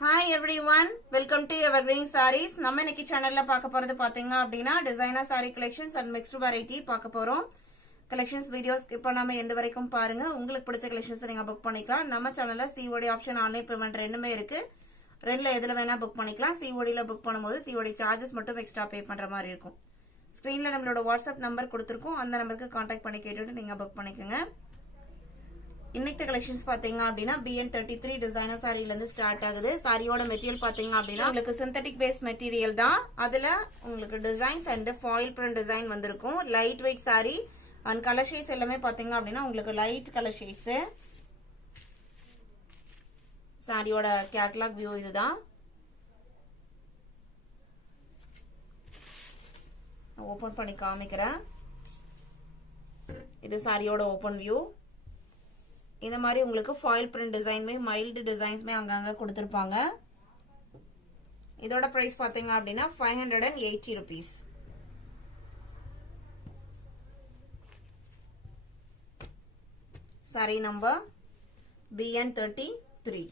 Hi everyone, welcome to Evergreen Sarees. நம்ம இன்னைக்கு சேனல்ல பார்க்க போறது பாத்தீங்க அப்படினா designer saree collections and mixed variety பார்க்க போறோம். collections videos skip பண்ணாம எண்ட் வரைக்கும் பாருங்க. உங்களுக்கு பிடிச்ச collections நீங்க book பண்ணிக்கலாம். நம்ம சேனல்ல COD ஆப்ஷன் ஆன்லைன் பேமெண்ட் ரெண்டுமே இருக்கு. ரெண்டுல எதுல வேணா book பண்ணிக்கலாம். COD ல book பண்ணும்போது COD charges மட்டும் எக்ஸ்ட்ரா பே பண்ற மாதிரி இருக்கும். ஸ்கிரீன்ல நம்மளோட WhatsApp நம்பர் கொடுத்திருக்கோம். அந்த நம்பருக்கு कांटेक्ट பண்ணி கேட்டுட்டு நீங்க book பண்ணிக்கங்க. இன்னைக்கு கலெக்ஷன்ஸ் பாத்தீங்க அப்படினா BN33 டிசைனர் சாரில இருந்து ஸ்டார்ட் ஆகுது. சாரியோட மெட்டீரியல் பாத்தீங்க அப்படினா உங்களுக்கு சிந்தெடிக் பேஸ் மெட்டீரியல் தான். அதுல உங்களுக்கு designs and foil print design வந்திருக்கும். Light weight sari and colour shades எல்லாமே பாத்தீங்க அப்படினா உங்களுக்கு லைட் கலர் ஷேட்ஸ். சாரியோட கேட்டலாக் வியூ இதுதான். ஓபன் பண்ணி காமிக்கிறேன். இது சாரியோட ஓபன் வியூ. இந்த மாதிரி உங்களுக்கு ஃபாயில் பிரிண்ட் டிசைன்மே மைல்டு டிசைன்ஸ்மே அங்கங்க கொடுத்திருப்பாங்க. இதோட பிரைஸ் பாத்தீங்க அப்படினா 580 rupees. Sorry number BN33.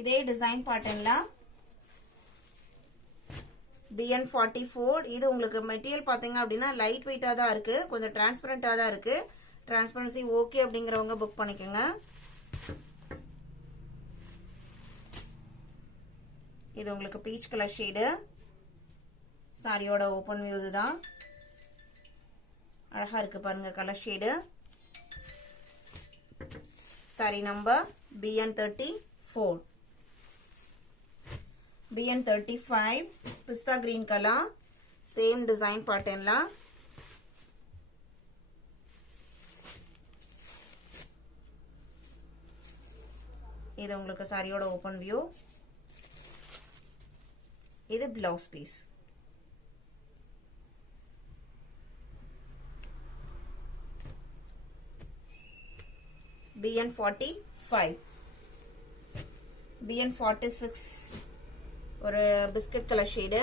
இதே டிசைன் பேட்டர்ன்ல BN44. இது உங்களுக்கு மெட்டீரியல் பாத்தீங்க அப்படினா லைட் வெயிட்டா தான் இருக்கு. கொஞ்சம் டிரான்ஸ்பரண்டா தான் இருக்கு. டிரான்ஸ்பரன்சி ஓகே அப்படிங்கறவங்க புக் பண்ணிக்கங்க. இது உங்களுக்கு பீச் கலர் ஷேடு. சாரியோட ஓபன் வியூ இதுதான். அழகா இருக்கு பாருங்க colour shade. Sorry number BN34. BN35 பிஸ்தா கிரீன் கலர். சேம் டிசைன் பேட்டர்ன்ல இது உங்களுக்கு சாரியோட ஓபன் வியூ. இது பிளவுஸ் பீஸ். BN45. BN46 ஒரு பிஸ்கட் கலர் ஷேடு.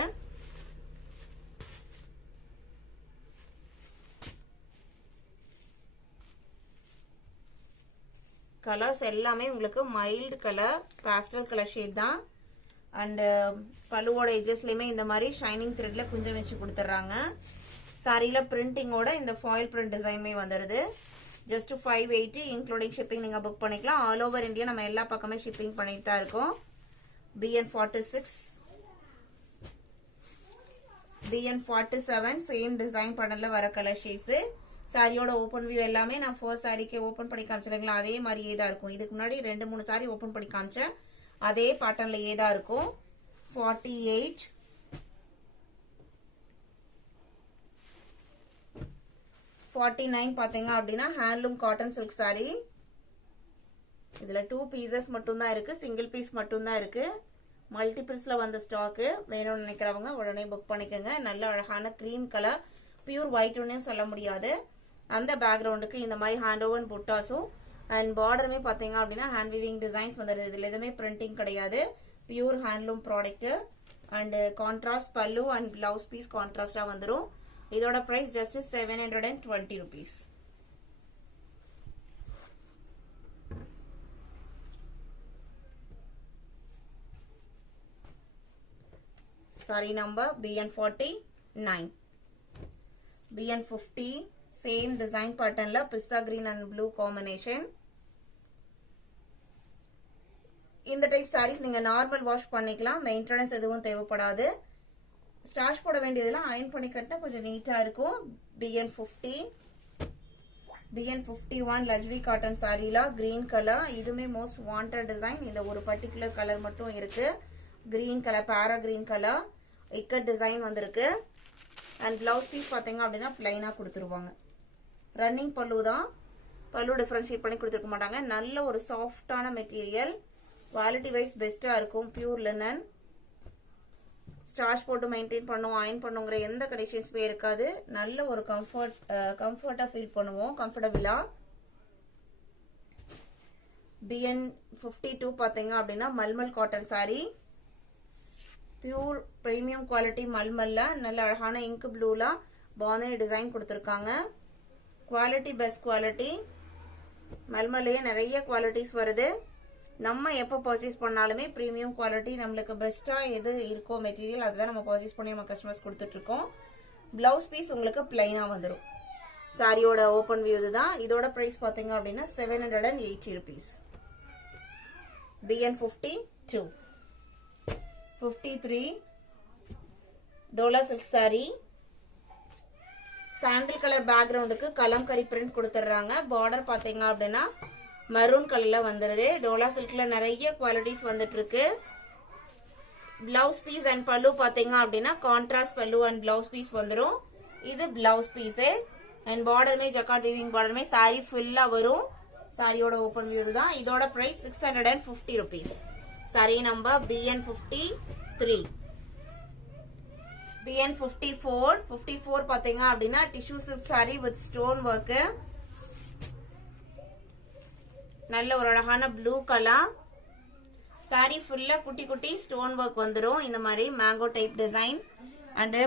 கலர்ஸ் எல்லாமே உங்களுக்கு mild colour pastel colour shade தான். அண்ட் பல்லுவோட எஜஸ்லயுமே இந்த மாதிரி ஷைனிங் த்ரெட்ல குஞ்சம் வச்சு கொடுத்துறாங்க. சாரியில பிரிண்டிங்கோட இந்த ஃபாயில் பிரிண்ட் டிசைன்மே வந்துருது. ஜஸ்ட் 580 இன்க்ளூடிங் ஷிப்பிங் நீங்க புக் பண்ணிக்கலாம். ஆல் ஓவர் இந்தியா நம்ம எல்லா பக்கமே ஷிப்பிங் பண்ணிட்டு தான் இருக்கோம். BN46. BN47 சேம் டிசைன் பேட்டர்ன்ல வர கலர் ஷேட்ஸ். சாரியோட ஓபன் வியூ எல்லாமே நான் ஃபர்ஸ்ட் சாரிக்கு ஓபன் பண்ணி காமிச்சிருங்களா அதே மாதிரியே தான் இருக்கும். இதுக்கு முன்னாடி 2-3 சாரி ஓபன் பண்ணி காமிச்சேன். அதே பேட்டர்ன்லயே தான் இருக்கும். 48. பாத்தீங்க அப்படின்னா ஹேண்ட்லூம் காட்டன் சில்க் சாரி. இதுல 2 பீசஸ் மட்டும் தான் இருக்கு. சிங்கிள் பீஸ் மட்டும் தான் இருக்கு. மல்டிபிள்ஸ்ல வந்த ஸ்டாக் வேணும்னு நினைக்கிறவங்க உடனே புக் பண்ணிக்கோங்க. நல்ல அழகான கிரீம் கலர். பியூர் ஒயிட்னு சொல்ல முடியாது. அந்த பேக்ரவுண்டுக்கு இந்த மாதிரி ஹேண்ட் ஓவன் புட்டாஸும் அண்ட் பார்டருமே பாத்தீங்க அப்படின்னா ஹேண்ட் வீவிங் டிசைன்ஸ் வந்துருது. இதுல எதுவுமே பிரிண்டிங் கிடையாது. Pure handloom product and contrast pallu and blouse piece கான்ட்ராஸ்டா வந்துடும். இதோட price just 720 rupees. Sorry number BN49. BN50 same design பேட்டர்ன்ல pista green and blue combination. இந்த டைப் சாரீஸ் நீங்க நார்மல் வாஷ் பண்ணிக்கலாம். மெயின்டெனன்ஸ் எதுவும் தேவைப்படாது. ஸ்டார்ச் போட வேண்டியதெல்லாம் அயர்ன் பண்ணி கட்டினா கொஞ்சம் நீட்டா இருக்கும். BN50. BN51 லக்ஸரி காட்டன் சாரில கிரீன் கலர். இதுமே மோஸ்ட் வாண்டட் டிசைன். இந்த ஒரு பர்டிகுலர் கலர் மட்டும் இருக்கு. கிரீன் கலர் பேரா கிரீன் கலர் இக்கட் டிசைன் வந்திருக்கு. அண்ட் பிளவுஸ் பீஸ் பாத்தீங்க அப்படின்னா பிளைனா கொடுத்துருவாங்க. ரன்னிங் பல்லு தான். பல்லு டிஃபரன்ஷியேட் பண்ணி கொடுத்துருக்க மாட்டாங்க. நல்ல ஒரு சாஃப்டான மெட்டீரியல். குவாலிட்டி வைஸ் பெஸ்டா இருக்கும். Pure linen. ஸ்டார்ச் போட்டு மெயின்டைன் பண்ணுவோம் அயன் பண்ணுங்கிற எந்த கண்டிஷன்ஸுமே இருக்காது. நல்ல ஒரு கம்ஃபர்ட்டா ஃபீல் பண்ணுவோம். கம்ஃபர்டபிளா. BN52 பாத்தீங்க அப்படின்னா malmal cotton sari. Pure premium quality மல்மல்ல நல்ல அழகான இங்க் ப்ளூல பாந்தனி டிசைன் கொடுத்திருக்காங்க. Quality best quality. மல்மல்லையே நிறைய குவாலிட்டிஸ் வருது. நம்ம எப்போ பர்ச்சேஸ் பண்ணாலுமே ப்ரீமியம் குவாலிட்டி நம்மளுக்கு பெஸ்ட்டாக எது இருக்கோ மெட்டீரியல் அதுதான் நம்ம பர்ச்சேஸ் பண்ணி நம்ம கஸ்டமர்ஸ் கொடுத்துட்ருக்கோம். ப்ளவுஸ் பீஸ் உங்களுக்கு பிளைனாக வந்துடும். சாரியோட ஓப்பன் வியூ இதுதான். இதோட ப்ரைஸ் பார்த்தீங்க அப்படின்னா 780 rupees. BN 52 53 dola silk sari. Sandal colour பேக்ரவுண்டுக்கு கலம்கரி பிரிண்ட் கொடுத்துட்றாங்க. பார்டர் பார்த்தீங்க அப்படின்னா மரூன் கலர்ல வந்துருது. டோலா சில்க்ல நிறைய குவாலிட்டிஸ் வந்துட்டு இருக்கு. பிளவுஸ் பீஸ் அண்ட் பல்லு பார்த்தீங்க அப்படின்னா contrast pallu and blouse piece வந்துடும். இது பிளவுஸ் பீஸு அண்ட் பார்டருமே ஜக்கார்ட் வீவிங் பார்டருமே சாரி ஃபுல்லா வரும். சாரியோட ஓப்பன் வியூ தான். இதோட பிரைஸ் 650 rupees. சாரி நம்பர் BN 53. BN 54 பாத்தீங்க அப்படின்னா tissue silk sari with stone work. நல்ல ஒரு அழகான ப்ளூ கலர் சாரி ஃபுல்லா குட்டி குட்டி ஸ்டோன் ஒர்க் வந்துடும். இந்த மாதிரி மேங்கோ டைப் டிசைன் அண்ட்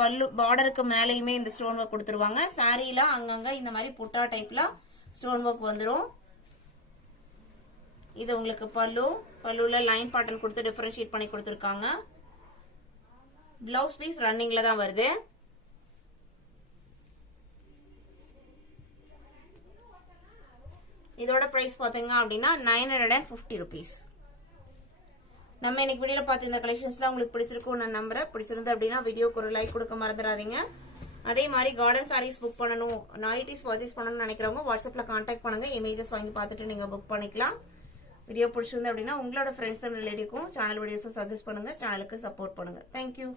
பல்லு பார்டருக்கு மேலேயுமே இந்த ஸ்டோன் ஒர்க் கொடுத்துருவாங்க. சாரியில அங்கங்க இந்த மாதிரி புட்டா டைப்ல ஸ்டோன் ஒர்க் வந்துடும். இது உங்களுக்கு பல்லுல லைன் பேட்டர்ன் கொடுத்து டிஃபரன்ஷியேட் பண்ணி கொடுத்துருக்காங்க. பிளவுஸ் பீஸ் ரன்னிங்ல தான் வருது. இதோட பிரைஸ் பாத்தீங்க அப்படின்னா 950 rupees. நம்ம இன்னைக்கு வீடியோல பார்த்த இந்த கலெக்ஷன்ஸ்லாம் உங்களுக்கு பிடிச்சிருக்கும் நான் நம்புறேன். பிடிச்சிருந்து அப்படின்னா வீடியோக்கு ஒரு லைக் கொடுக்க மறந்துடாதீங்க. அதே மாதிரி கார்டன் சாரீஸ் புக் பண்ணணும், நைட்டிஸ் பர்ச்சேஸ் பண்ணணும்னு நினைக்கிறவங்க வாட்ஸ்அப்ல கான்டாக்ட் பண்ணுங்க. இமேஜஸ் வாங்கி பார்த்துட்டு நீங்க புக் பண்ணிக்கலாம். வீடியோ பிடிச்சிருந்து அப்படின்னா உங்களோட ஃப்ரெண்ட்ஸ் அண்ட் ரிலேட்டிவ்க்கும் சேனல் வீடியோஸை சஜஸ்ட் பண்ணுங்க. சேனலுக்கு சப்போர்ட் பண்ணுங்க. தேங்க்யூ.